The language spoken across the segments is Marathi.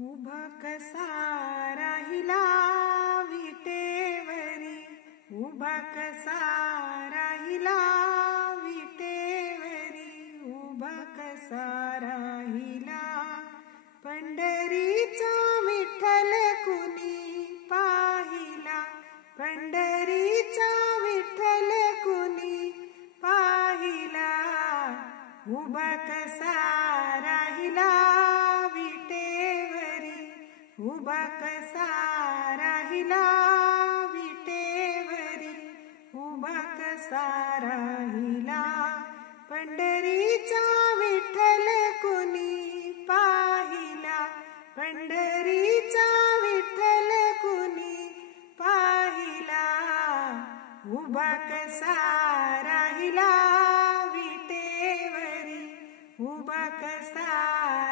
उभा कसा राहिला विटेवरी, उभा कसा राहिला विटेवरी, उभा कसा राहिला. पंढरीचा विठ्ठल कुणी पाहिला, पंढरीचा विठ्ठल कुणी पाहिला. उभा कसा राहिला विटेवरी, उभा कसा राहिला विटेवरी, उभा कसा राहिला. पंढरीचा विठ्ठल कुणी पाहिला, पंढरीचा विठ्ठल कुणी पाहिला. उभा कसा राहिला विटेवरी, उभा कसा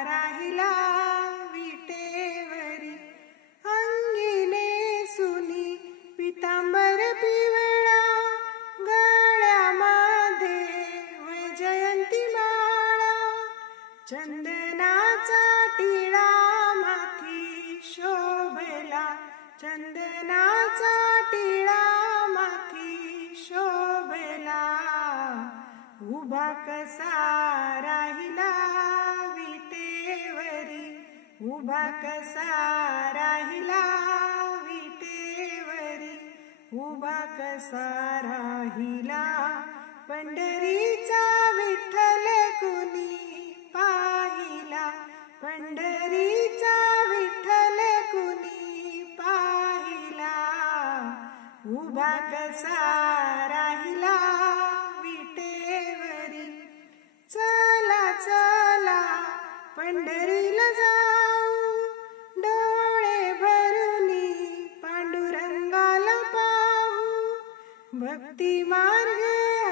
राहिला विटेवरी. अंगिने सुनी पितांबर पिवळा, गळ्यामध्ये वैजयंती माळा. चंदनाचा टिळा माथी शोभला, चंदनाचा टिळा माथी शोभला. उभा कसा राहिला विटेवरी, उभा कसा राहिला विटेवरी, उभा कसा राहिला. पंढरीचा विठ्ठल कुणी पाहिला, पंढरीचा विठ्ठल कुणी पाहिला. उभा कसा राहिला विटेवरी. चला चला पंढरीला जाऊ, डोळे भरुनी पांडुरंगाला पाहू. भक्ती मार्ग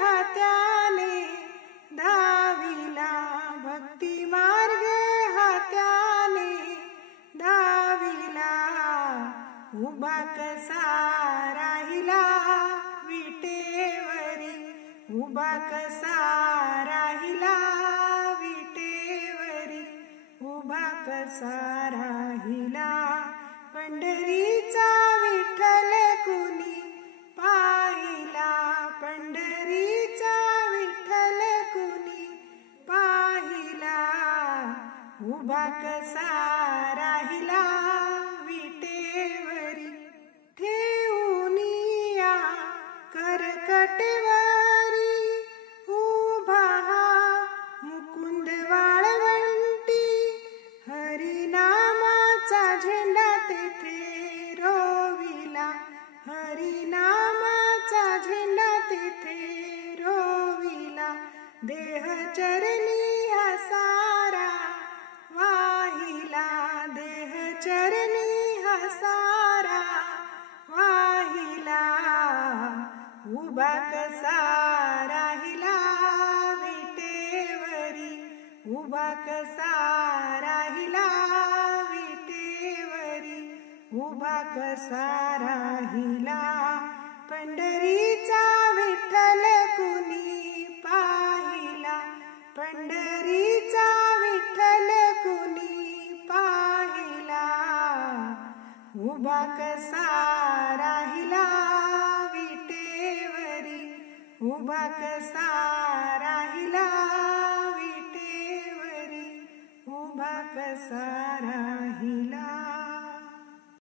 हा त्याने धाविला, भक्ती मार्ग हा त्याने धाविला. उभा कसा राहिला विटेवरी, उभा कसा राहिला विटेवरी, उभा कसा राहिला. पंढरीचा विठ्ठल कुणी पाहिला, पंढरीचा विठ्ठल कुणी पाहिला. उभा कसा राहिला विटेवरी. ठेवूनिया करकटवारी, उभा मुकुंद वाळवंटी. हरिनामाचा झेंडा तेथे रोविला, हरिनामाचा झेंडा तेथे रोविला. देहचरणी हा सारा वाहिला, देहचरणी हा सारा वाहिला. उभा कसा राहिला विटेवरी, उभा कसा राहिला विटेवरी, उभा कसा राहिला. पंढरीचा विठ्ठल कुणी पाहिला, पंढरीचा विठ्ठल कुणी पाहिला. उभा कसा राहिला विटेवरी, उभा कसा राहिला विटेवरी, उभा कसा राहिला.